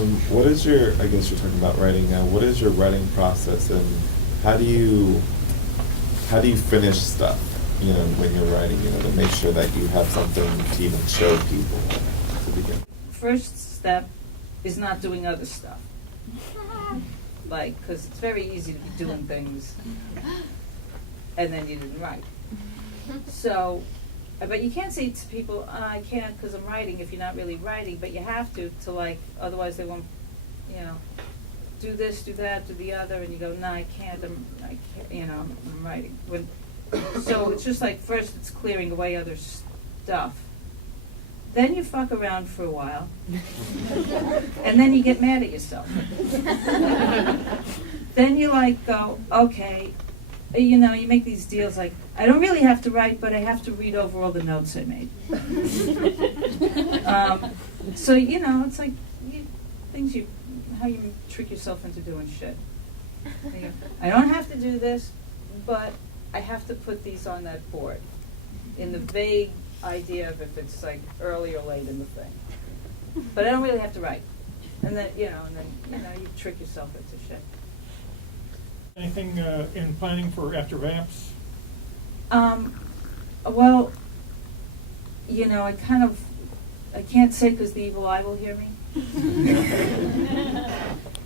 What is your, I guess you're talking about writing now, what is your writing process, and how do you finish stuff, when you're writing, to make sure that you have something to even show people to begin? First step is not doing other stuff. Because it's very easy to be doing things and then you didn't write. So, but you can't say to people, I can't because I'm writing if you're not really writing, but you have to otherwise they won't, do this, do that, do the other, and you go, no, I can't, I'm writing. So it's just like, first it's clearing away other stuff. Then you fuck around for a while, and then you get mad at yourself. Then you go, okay, you make these deals like, I don't really have to write, but I have to read over all the notes I made. So, it's like how you trick yourself into doing shit. I don't have to do this, but I have to put these on that board in the vague idea of if it's like early or late in the thing. But I don't really have to write. And then, you trick yourself into shit. Anything in planning for after Vamps? Well, I can't say because the evil eye will hear me.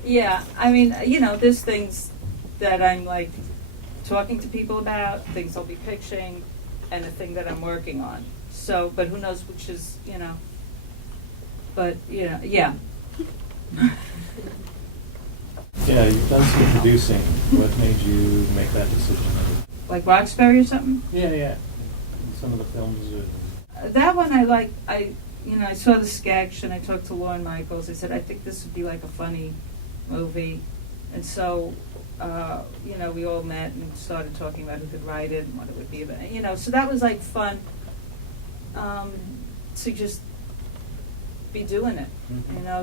Yeah, I mean, there's things that I'm like talking to people about, things I'll be pitching, and a thing that I'm working on. So, but who knows which is, but, yeah. Yeah, you've done some producing. What made you make that decision? Like Roxbury or something? Yeah. Some of the films. That one I like. I saw the sketch and I talked to Lauren Michaels. I said, I think this would be like a funny movie. And so, we all met and started talking about who could write it and what it would be about. So that was like fun to just be doing it,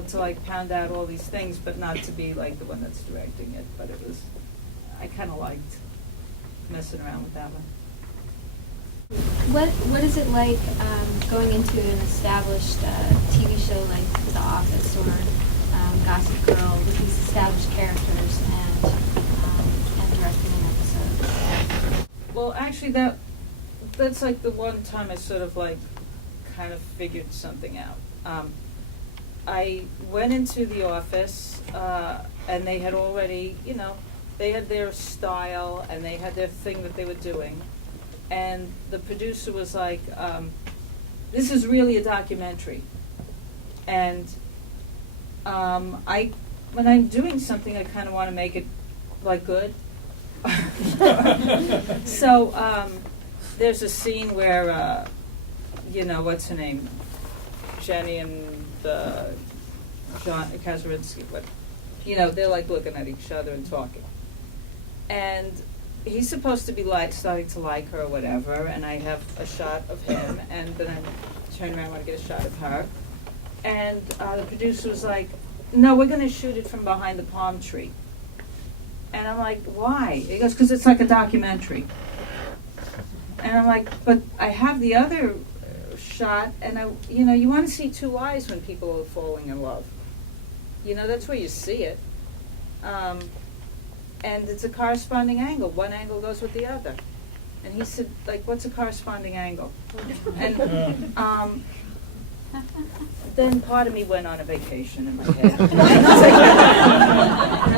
to like pound out all these things, but not to be like the one that's directing it. But I kind of liked messing around with that one. What is it like going into an established TV show like The Office or Gossip Girl with these established characters and directing an episode? Well, actually, that's like the one time I sort of like kind of figured something out. I went into The Office, and they had already, they had their style and they had their thing that they were doing. And the producer was like, this is really a documentary. And when I'm doing something, I kind of want to make it like good. So there's a scene where, what's her name? Jenny and John Kazarinsky, they're like looking at each other and talking. And he's supposed to be starting to like her or whatever, and I have a shot of him, and then I turn around and want to get a shot of her. And the producer was like, no, we're going to shoot it from behind the palm tree. And I'm like, why? He goes, because it's like a documentary. And I'm like, but I have the other shot, and you want to see two eyes when people are falling in love. That's where you see it. And it's a corresponding angle. One angle goes with the other. And he said, like, what's a corresponding angle? And then part of me went on a vacation in my head. I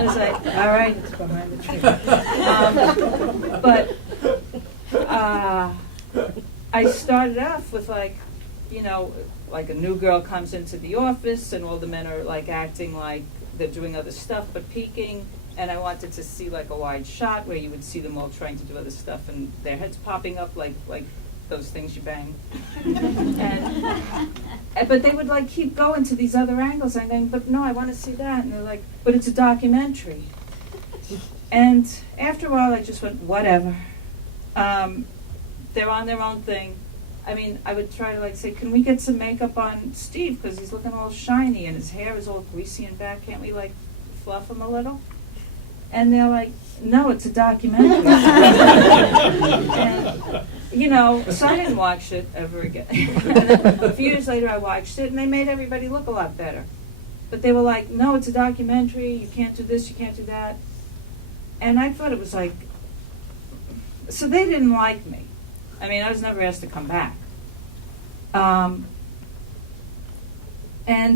was like, all right, it's behind the tree. But I started off with like a new girl comes into the office and all the men are like acting like they're doing other stuff but peeking. And I wanted to see like a wide shot where you would see them all trying to do other stuff and their heads popping up like those things you bang. But they would like keep going to these other angles. I'm going, but no, I want to see that. And they're like, but it's a documentary. And after a while, I just went, whatever. They're on their own thing. I mean, I would try to like say, can we get some makeup on Steve because he's looking all shiny and his hair is all greasy and bad. Can't we like fluff him a little? And they're like, no, it's a documentary. And, so I didn't watch it ever again. And then a few years later, I watched it, and they made everybody look a lot better. But they were like, no, it's a documentary, you can't do this, you can't do that. And I thought it was like, so they didn't like me. I mean, I was never asked to come back. And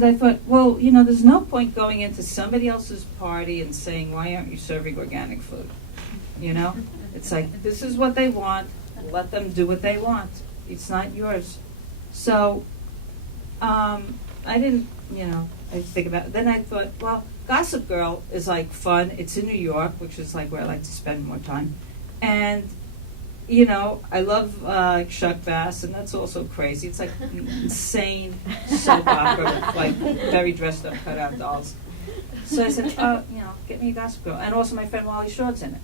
I thought, well, you know, there's no point going into somebody else's party and saying, why aren't you serving organic food? You know? It's like, this is what they want. Let them do what they want. It's not yours. So, I didn't, you know, I think about it. Then I thought, well, Gossip Girl is like fun. It's in New York, which is like where I like to spend more time. And, you know, I love Chuck Bass, and that's also crazy. It's like insane soap opera with like very dressed up cutout dolls. So I said, oh, you know, get me a Gossip Girl. And also my friend Wally Shaw's in it.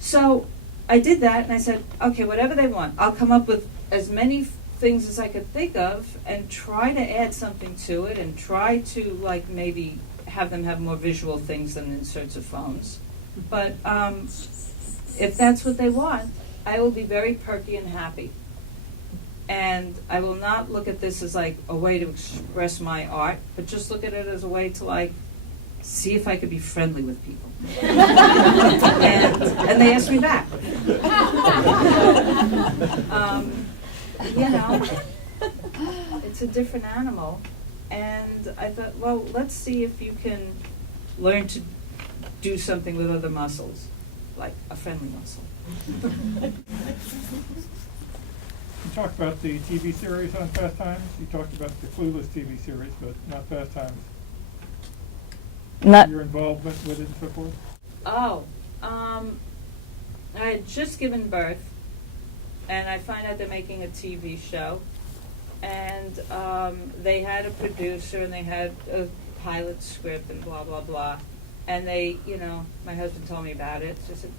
So I did that, and I said, okay, whatever they want. I'll come up with as many things as I could think of and try to add something to it and try to, like, maybe have them have more visual things than inserts of phones. But if that's what they want, I will be very perky and happy. And I will not look at this as, like, a way to express my art, but just look at it as a way to, like, see if I could be friendly with people. and they asked me back. You know, it's a different animal. And I thought, well, let's see if you can learn to do something with other muscles, like a friendly muscle. You talked about the TV series on Fast Times. You talked about the Clueless TV series, but not Fast Times. Your involvement with it and so forth? Oh, I had just given birth, and I find out they're making a TV show, and they had a producer, and they had a pilot script, and blah, blah, blah. And they, you know, my husband told me about it. Just said,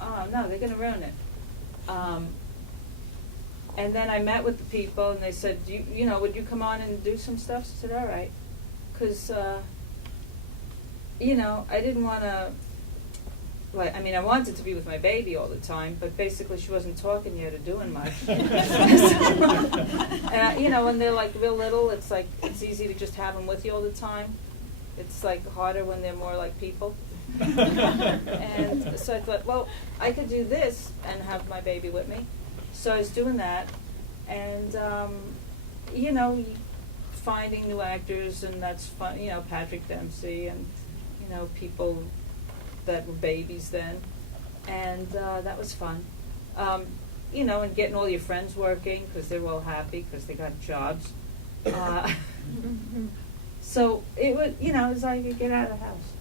oh, no, they're going to ruin it. And then I met with the people, and they said, you know, would you come on and do some stuff? I said, all right. Because, you know, I didn't want to, like, I mean, I wanted to be with my baby all the time, but basically she wasn't talking yet or doing much. And, you know, when they're, like, real little, it's like, it's easy to just have them with you all the time. It's, like, harder when they're more like people. And so I thought, well, I could do this and have my baby with me. So I was doing that, and, you know, finding new actors, and that's fun, you know, Patrick Dempsey, and, you know, people that were babies then, and that was fun. You know, and getting all your friends working, because they were all happy, because they got jobs. So it was, you know, it was like, get out of the house.